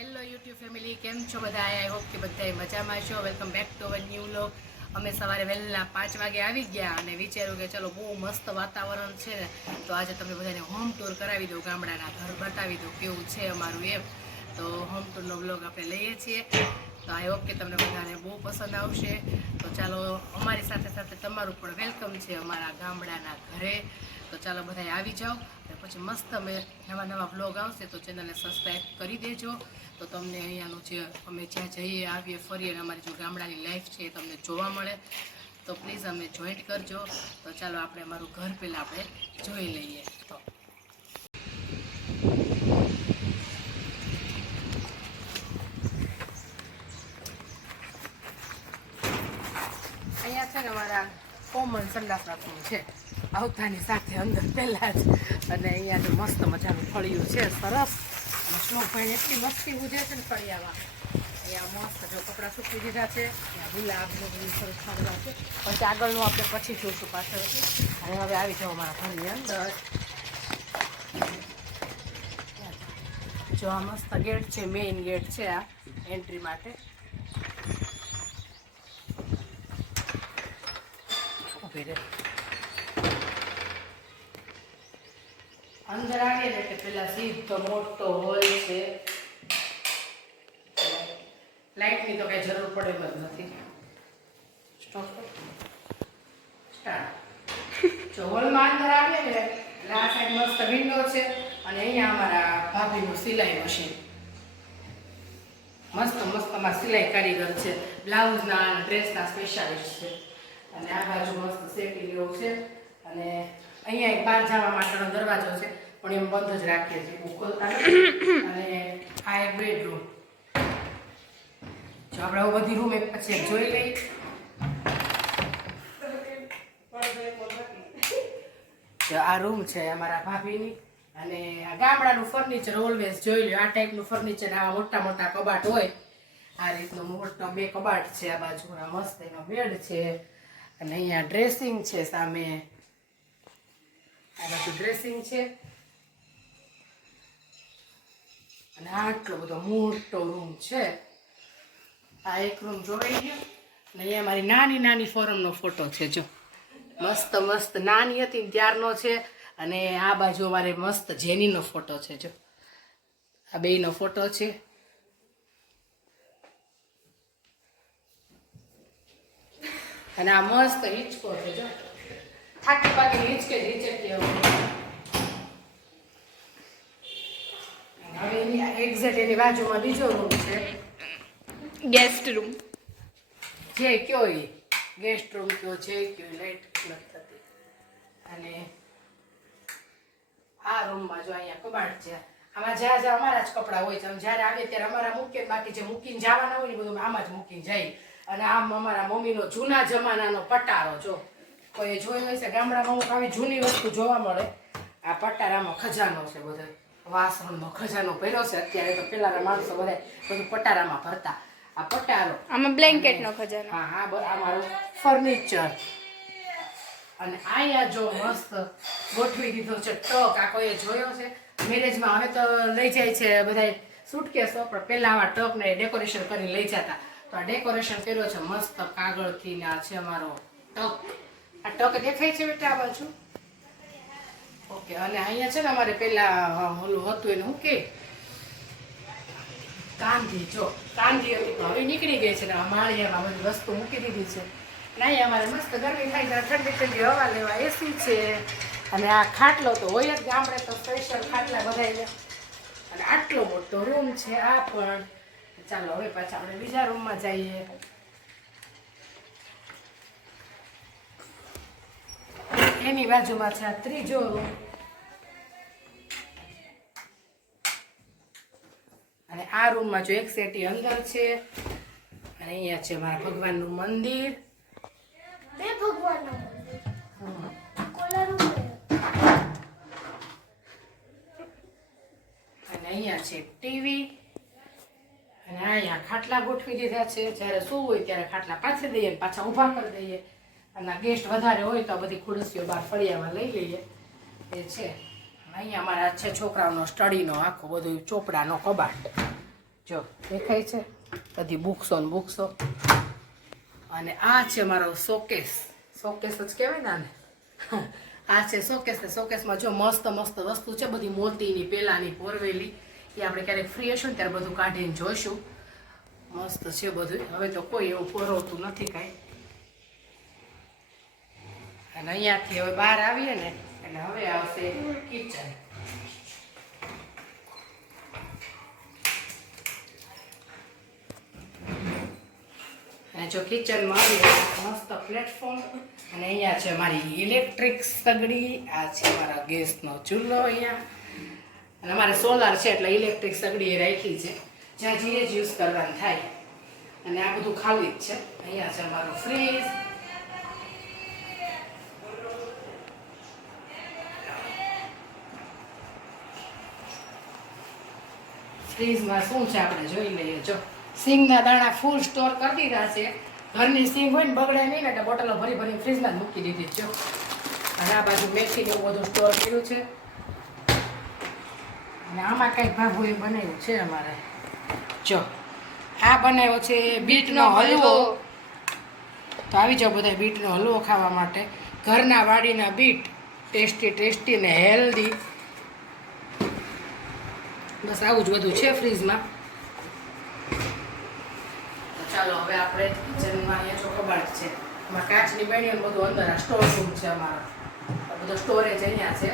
Hello YouTube family, કેમ છો બધા? આઈ હોપ કે બધાય મજામાં છો. Welcome back to our new vlog. અમે સવારે વહેલા 5 વાગે આવી ગયા અને વિચાર્યું કે ચલો બહુ મસ્ત વાતાવરણ છે ને, તો આજે તમને બધાને હોમ ટૂર કરાવી દઉં, ગામડાના ઘર બતાવી દઉં કેવું છે અમારું એમ. તો હોમ ટૂરનો વ્લોગ આપણે લઈએ છીએ. તો આઈ હોપ કે તમને બધાને બહુ પસંદ આવશે. તો ચાલો, અમારી સાથે સાથે તમારું પણ વેલકમ છે અમારા ગામડાના ઘરે. તો ચાલો બધાય આવી જાઓ, અને પછી મસ્ત અમે નવા વ્લોગ આવશે તો ચેનલને સબસ્ક્રાઈબ કરી દેજો. તો તમને અહીંયાનું જે અમે જ્યાં જઈએ આવીએ ફરીએ અને અમારી જો ગામડાની લાઈફ છે એ તમને જોવા મળે. તો પ્લીઝ અમને જોઈન્ટ કરજો. તો ચાલો આપણે અમારું ઘર પહેલાં આપણે જોઈ લઈએ. તો અહીંયા છે ને અમારા કોમન સંડાસ બાથરૂમ છે, આવતાની સાથે અંદર પહેલાં જ. અને અહીંયા તો મસ્ત મજાનું ફળિયું છે, સરસ. અને શ્લોકભાઈને એટલી મસ્તી બુજે છે ને ફળિયામાં. અહીંયા મસ્ત જો કપડાં સૂકવી દીધા છે, ત્યાં ગુલાબનું બધું સરસ ખાવા છે. પછી આગળનું આપણે પછી જોઈશું પાછળથી. અને હવે આવી જાઓ અમારા ઘરની અંદર. જો આ મસ્ત ગેટ છે, મેઇન ગેટ છે આ એન્ટ્રી માટે. અંદર આવીએ ને કે પેલા સીધો મોટો હોલ છે. લાઇટની તો કઈ જરૂર પડે એમ જ નથી. સ્ટાર્ટ. જો હોલમાં અંદર આવીએ ને એટલે આ સાઈડ મસ્ત વિન્ડો છે, અને અહીંયા અમારા ભાભીનું સિલાઈ મશીન. મસ્ત અમારા સિલાઈ કારીગર છે, બ્લાઉઝના અને ડ્રેસના સ્પેશિયાલિસ્ટ છે. અને આ બાજુ મસ્ત સેટી જેવું છે. અને અહીંયા એક બહાર જવા માટેનો દરવાજો છે, પણ એમ બંધ જ રાખીએ છીએ, ખોલતા નથી. અને આ એક બેડરૂમ. જો આપણે બધી રૂમ એક પછી એક જોઈ લઈ. આ રૂમ છે અમારા ભાભીની. અને આ ગામડાનું ફર્નિચર ઓલવેઝ જોઈ લો. આ ટાઈપનું ફર્નિચર, આ મોટા મોટા કબાટ હોય, આ રીતનો મોટો 2 કબાટ છે. આ બાજુ મસ્ત એનો બેડ છે. અને અહીંયા ડ્રેસિંગ છે સામે. આ બાજુ ડ્રેસિંગ છે. અને આટલો બધો મોટો રૂમ છે. આ એક રૂમ જોઈ ગયો. અને અહીંયા મારી નાની ફોરમનો ફોટો છે. જો મસ્ત નાની હતી ત્યારનો છે. અને આ બાજુ અમારે મસ્ત જેનીનો ફોટો છે. જો આ બેયનો ફોટો છે. અને આ મસ્ત હિંચકો છે. જો થાકી પાકી હિંચકે જ હિંચકી. હવે એની એક્ઝેક્ટ એની બાજુમાં બીજો રૂમ છે, ગેસ્ટ રૂમ. જે કયો એ ગેસ્ટ રૂમ કયો છે, કયો લાઈટ નથી થતી. અને આ રૂમમાં જો અહીંયા કબાટ છે. આમાં જ્યાં અમારા જ કપડાં હોય છે. જ્યારે આવીએ ત્યારે અમારા મૂકીએ, બાકી જે મૂકીને જવાના હોય ને બધું આમાં જ મૂકીને જાય. અને આમ અમારા મમ્મીનો જૂના જમાનાનો પટારો. જો કોઈ જોઈ હોય છે ગામડામાં અમુક આવી જૂની વસ્તુ જોવા મળે. આ પટારામાં ખજાનો છે, બધો વાસણનો ખજાનો ભર્યો છે અત્યારે. તો પેલાના માણસો બધા બધું પટારામાં ભરતા. આ પટારો, આમાં બ્લેન્કેટનો ખજાનો. હા આ મારું ફર્નિચર. અને અહીંયા જો મસ્ત ગોઠવી દીધો છે ટક. આ કોઈ જોયો છે મેરેજમાં? હવે તો લઈ જાય છે બધા સુટકેસો, પણ પહેલા આવા ટકને ડેકોરેશન કરીને લઈ જતા. તો આ ડેકોરેશન કર્યો છે મસ્ત કાગળથી. ને આ છે અમારો ટક. આ ટક દેખાય છે બેટા આ બાજુ? ઓકે. અને અહીંયા છે ને અમારે પેલા ઓલું હતું એને શું કે કાંધી. જો કાંધી હતી તો હવે નીકળી ગઈ છે. ને માળિયામાં બધી વસ્તુ મૂકી દીધી છે. નહીં અમારે મસ્ત ગરમી થાય ત્યારે ઠંડી હવા લેવા એસી છે. અને આ ખાટલો તો હોય જ ગામડે, તો સ્પેશિયલ ખાટલા બધાય. અને આટલો મોટો રૂમ છે આ પણ. ચાલો હવે પાછા આપણે બીજા રૂમમાં જઈએ. એની બાજુમાં છે આ ત્રીજો રૂમ. અને આ રૂમમાં જો એક સેટી અંદર છે. અને અહીંયા છે મારા ભગવાનનું મંદિર. અને અહીંયા છે ટીવી. અને અહીંયા ખાટલા ગોઠવી દીધા છે. જ્યારે શું હોય ત્યારે ખાટલા પાથરી દઈએ, પાછા ઊભા કરી દઈએ. અને ગેસ્ટ વધારે હોય તો આ બધી ખુરશીઓ બહાર ફળિયામાં લઈ લઈએ. એ છે. અહીંયા અમારા છે છોકરાઓનો સ્ટડીનો આખો બધું ચોપડાનો કબાટ. જો દેખાય છે બધી બુક્સો ને બુક્સો. અને આ છે મારો શોકેસ. શોકેસ જ કહેવાય ને આને. આ છે શોકેસ. ને શોકેસમાં જો મસ્ત મસ્ત વસ્તુ છે બધી મોતીની પેલાની પોરવેલી. એ આપણે ક્યારેક ફ્રી હશું ને ત્યારે બધું કાઢીને જોઈશું. મસ્ત છે બધું. હવે તો કોઈ એવું પોરવતું નથી કાંઈ. અને અહીંયાથી હવે બહાર આવીએ ને એટલે હવે આવશે કિચન. જો કિચનમાં આવીએ મસ્ત પ્લેટફોર્મ. અને અહીંયા છે મારી ઇલેક્ટ્રિક સગડી. આ છે મારા ગેસનો ચૂલો અહીંયા. અને અમારે સોલાર છે એટલે ઇલેક્ટ્રિક સગડી એ રાખી છે જ્યાં જે જ યુઝ કરવાનું થાય. અને આ બધું ખાલી જ છે. અહીંયા છે અમારું ફ્રીજ. ફ્રીજમાં શું છે આપણે જોઈ લઈએ. જો સિંગના દાણા ફૂલ સ્ટોર કરી દીધા છે. ઘરની સિંગ હોય ને બગડે નહીં ને એટલે બોટલો ભરી ભરી ફ્રીજમાં જ મૂકી દીધી જો. અને આ બાજુ મેથી ને એવું બધું સ્ટોર કર્યું છે. અને આમાં કંઈક ભાગું એ બનાવ્યું છે અમારે. જો આ બનાવ્યો છે બીટનો હલવો. તો આવી જાઓ બધા બીટનો હલવો ખાવા માટે. ઘરના વાડીના બીટ ટેસ્ટી ટેસ્ટી ને હેલ્ધી. બસ આવું જ બધું છે ફ્રીજમાં. ચાલો હવે આપણે કિચનમાં અહીંયા જો કબાટ છે એમાં કાચની બની અને બધું અંદર. આ સ્ટોર રૂમ છે અમારો. બધો સ્ટોરેજ અહીંયા છે.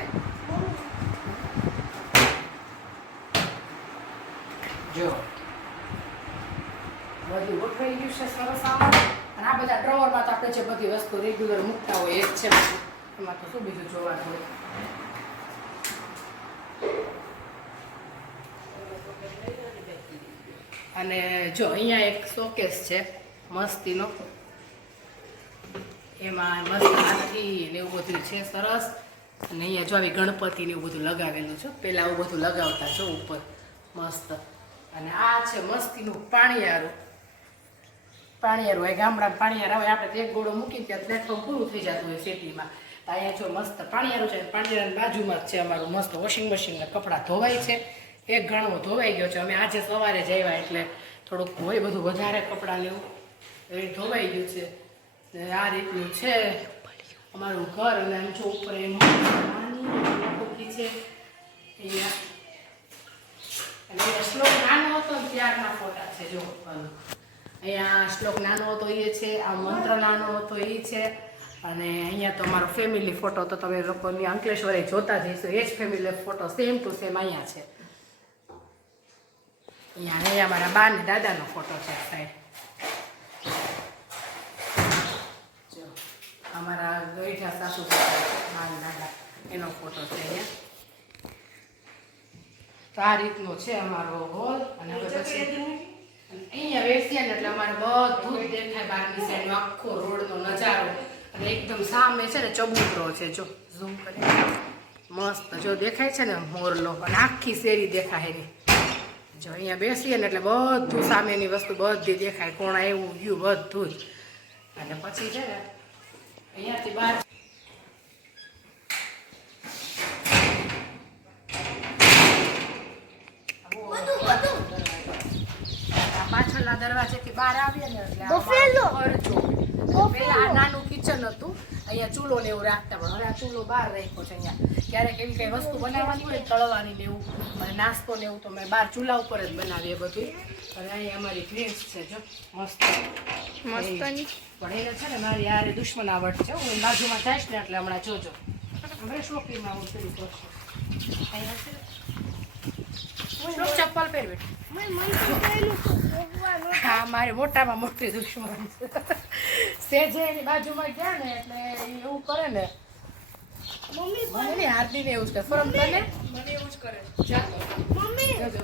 જો બધું ગોઠવાઈ ગયું છે સરસ આમાં. અને આ બધા ડ્રોવરમાં તો આપણે જે બધી વસ્તુ રેગ્યુલર મૂકતા હોય એ જ છે. એમાં તો શું બીજું જોવાનું હોય. અને જો અહીંયા એક શોકેસ છે મસ્તીનો. એમાં મસ્ત હાથી ને એવું બધું છે સરસ. અને અહીંયા જો આવી ગણપતિ ને એવું બધું લગાવેલું છે. પહેલાં આવું બધું લગાવતા છો ઉપર મસ્ત. અને આ છે મસ્તીનું પાણીયારું. પાણીયારું હોય ગામડામાં પાણીયાર આવે. આપણે એક ગોળો મૂકીને ત્યાં પ્લેટફોર્મ પૂરું થઈ જતું હોય સિટીમાં. અહીંયા જો મસ્ત પાણીયારું છે. પાણીયારાની બાજુમાં જ છે અમારું મસ્ત વોશિંગ મશીનના કપડાં ધોવાય છે. એક ઘણો ધોવાઈ ગયો છે. અમે આજે સવારે જ આવ્યા એટલે થોડુંક હોય બધું વધારે કપડાં લેવું એ ધોવાઈ ગયું છે. આ રીતનું છે અમારું ઘર. અને આમ જો ઉપર એમ છે અહીંયા. અને શ્લોક નાનો હતો ને ત્યારના ફોટા છે જો. અહીંયા શ્લોક નાનો હતો એ છે. આ મંત્ર નાનો હતો એ છે. અને અહીંયા તો અમારો ફેમિલી ફોટો તો તમે લોકોની અંકલેશ્વરે જોતા જઈશું. એ જ family photo same to same અહીંયા છે. અહીંયા મારા બા ને દાદાનો ફોટો છે સાઈડ. જો અમારા ગઈઠા સાસુ બા ને દાદા એનો ફોટો છે અહીંયા. તો આ રીતનો છે અમારો હોલ. અને હવે પછી અહીંયા બેસીએ ને એટલે અમારે બધું જ દેખાય બહારની સાઈડ આખો રોડનો નજારો. અને એકદમ સામે છે ને ચબૂતરો છે જો ઝૂમ કરી મસ્ત જો દેખાય છે ને મોરલો. અને આખી શેરી દેખાય એની. જો અહીંયા બેસીએ ને એટલે બધું સામેની વસ્તુ બધી દેખાય. કોણ એવું ગયું બધું જ. અને પછી છે ને અહીંયાથી બહાર પાછળના દરવાજેથી બહાર આવીએ ને એટલે પેલા આ નાનું કિચન હતું. અહીંયા ચૂલો ને એવું રાખતા પણ હવે આ ચૂલો બહાર રાખ્યો છે. અહીંયા ક્યારેક એવી કઈ વસ્તુ બનાવવાની હોય તળવાની ને એવું અને નાસ્તો ને એવું તો મેં બહાર ચૂલા ઉપર જ બનાવીએ બધું. અને અહીંયા અમારી ભેંસ છે જો મસ્ત મસ્ત. પણ એને છે ને મારી યારે દુશ્મનાવટ છે. હું બાજુમાં જઈશ ને એટલે હમણાં જોજો. હમણાં શોખીમાં હું પેલું કરશું. અહીંયા છે ચપ્પલ પહેરવી. હા મારે મોટામાં મોટી દુશ્મન છે. સેજે એની બાજુમાં ગયા ને એટલે એવું કરે ને. મમ્મી હાર્દી ને એવું જ કરે. ફરમ તને મને એવું જ કરે. ચાલો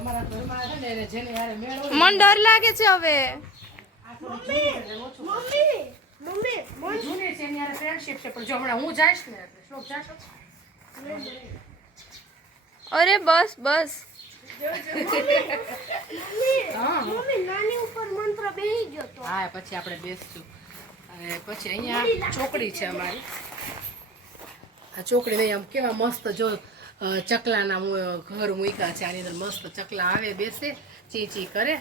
અમારા ઘરમાં છે ને એને જેને યારે મેળવો મને ડર લાગે છે હવે. જૂની છે એની યારે ફ્રેન્ડશિપ છે. પણ જો હમણાં હું જઈશ ને એટલે શ્લોક જાશો. અરે બસ બસ. હા પછી આપણે બેસશું. અને પછી અહીંયા ચોકડી છે અમારી. આ ચોકડી નહીં આમ કેવા મસ્ત જો ચકલાના ઘર મૂક્યા છે. આની અંદર મસ્ત ચકલા આવે બેસે ચી કરે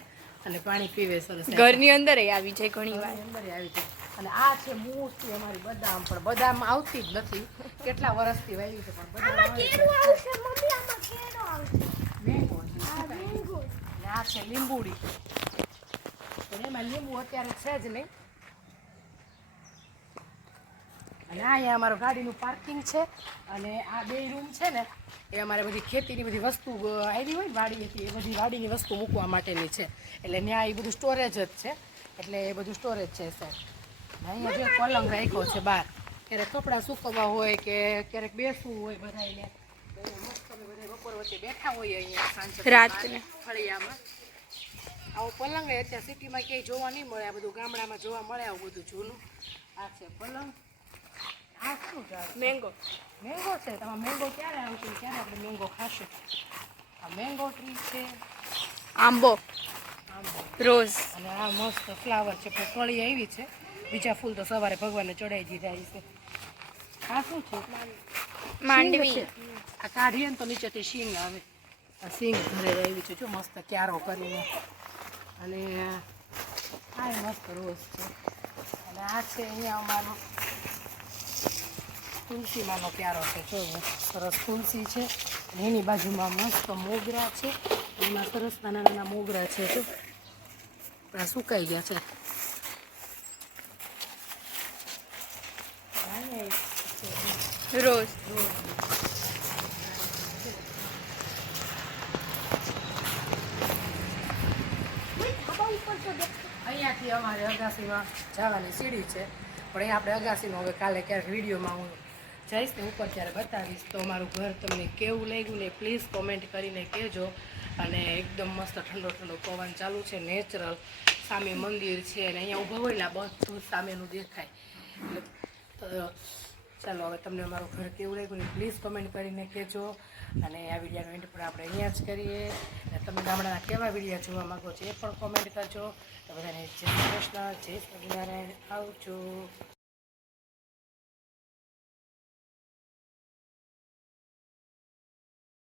અને પાણી પીવે સરસ. ઘરની અંદર આવી જાય ઘણી વાર. અંદર આવી જાય. અને આ છે મોસ્ટલી અમારી બદામ, પણ બદામ આવતી જ નથી. કેટલા વર્ષથી વાવી છે પણ બદામ મેંગો અને આ છે લીંબુડી. પણ એમાં લીંબુ અત્યારે છે જ નહીં. અને આ અહીંયા અમારું ગાડીનું પાર્કિંગ છે. અને આ 2 રૂમ છે ને એ અમારે બધી ખેતીની બધી વસ્તુ આવી હોય ને વાડીએથી, એ બધી વાડીની વસ્તુ મૂકવા માટેની છે. એટલે ત્યાં એ બધું સ્ટોરેજ જ છે. એટલે એ બધું સ્ટોરેજ છે સર. અહીંયા જે પલંગ રાખ્યો છે બહાર, ક્યારેક કપડાં સૂકવવા હોય કે ક્યારેક બેસવું હોય બધાને, તો મસ્ત અમે બધા બપોર વચ્ચે બેઠા હોઈએ અહીંયા સાંજે રાતને. ફળિયામાં. આવો પલંગ અત્યારે સિટીમાં ક્યાંય જોવા નહીં મળે. આ બધું ગામડામાં જોવા મળે આવું બધું જૂનું. આ છે પલંગ. આ શું છે? મેંગો. મેંગો છે. તમારે મેંગો ક્યારે આવશે, ક્યારે આપણે મેંગો ખાશું? આ મેંગો ટ્રી છે. આંબો. આંબો. રોઝ. અને આ મસ્ત ફ્લાવર છે. પણ કળી આવી છે. બીજા ફૂલ તો સવારે ભગવાનને ચડાવી દીધા છે. આ શું છે? માંડવી. શીંગ છે. આ કાઢીએ ને તો નીચેથી શીંગ આવે. આ શીંગ ઘરે આવી છે જો મસ્ત ક્યારો કરીને. અને આ મસ્ત રોઝ છે. અને આ છે અહીંયા અમારો તુલસીમાંનો ક્યારો છે. જો સરસ તુલસી છે. અને એની બાજુમાં મસ્ત મોગરા છે. એમાં સરસ નાના નાના મોગરા છે. જો આ સુકાઈ ગયા છે. રોઝ. અહીંયાથી અમારે અગાસીમાં જવાની સીડી છે. પણ એ આપણે અગાસીનો હવે કાલે ક્યારેક વિડીયોમાં હું જઈશ ને ઉપર ત્યારે બતાવીશ. તો અમારું ઘર તમને કેવું લાગ્યું ને પ્લીઝ કોમેન્ટ કરીને કહેજો. અને એકદમ મસ્ત ઠંડો ઠંડો પવન ચાલુ છે, નેચરલ. સામે મંદિર છે અને અહીંયા ઊભા હોય ને આ બધું સામેનું દેખાય. એટલે ચાલો હવે તમને અમારું ઘર કેવું લાગ્યું ને પ્લીઝ કોમેન્ટ કરીને કહેજો. અને આ વિડીયોનો એન્ડ પણ આપણે અહીંયા જ કરીએ. અને તમે ગામડાના કેવા વિડીયો જોવા માગો છો એ પણ કોમેન્ટ કરજો. તો બધાને જય શ્રી કૃષ્ણ, જય સ્વામિનારાયણ. આવજો.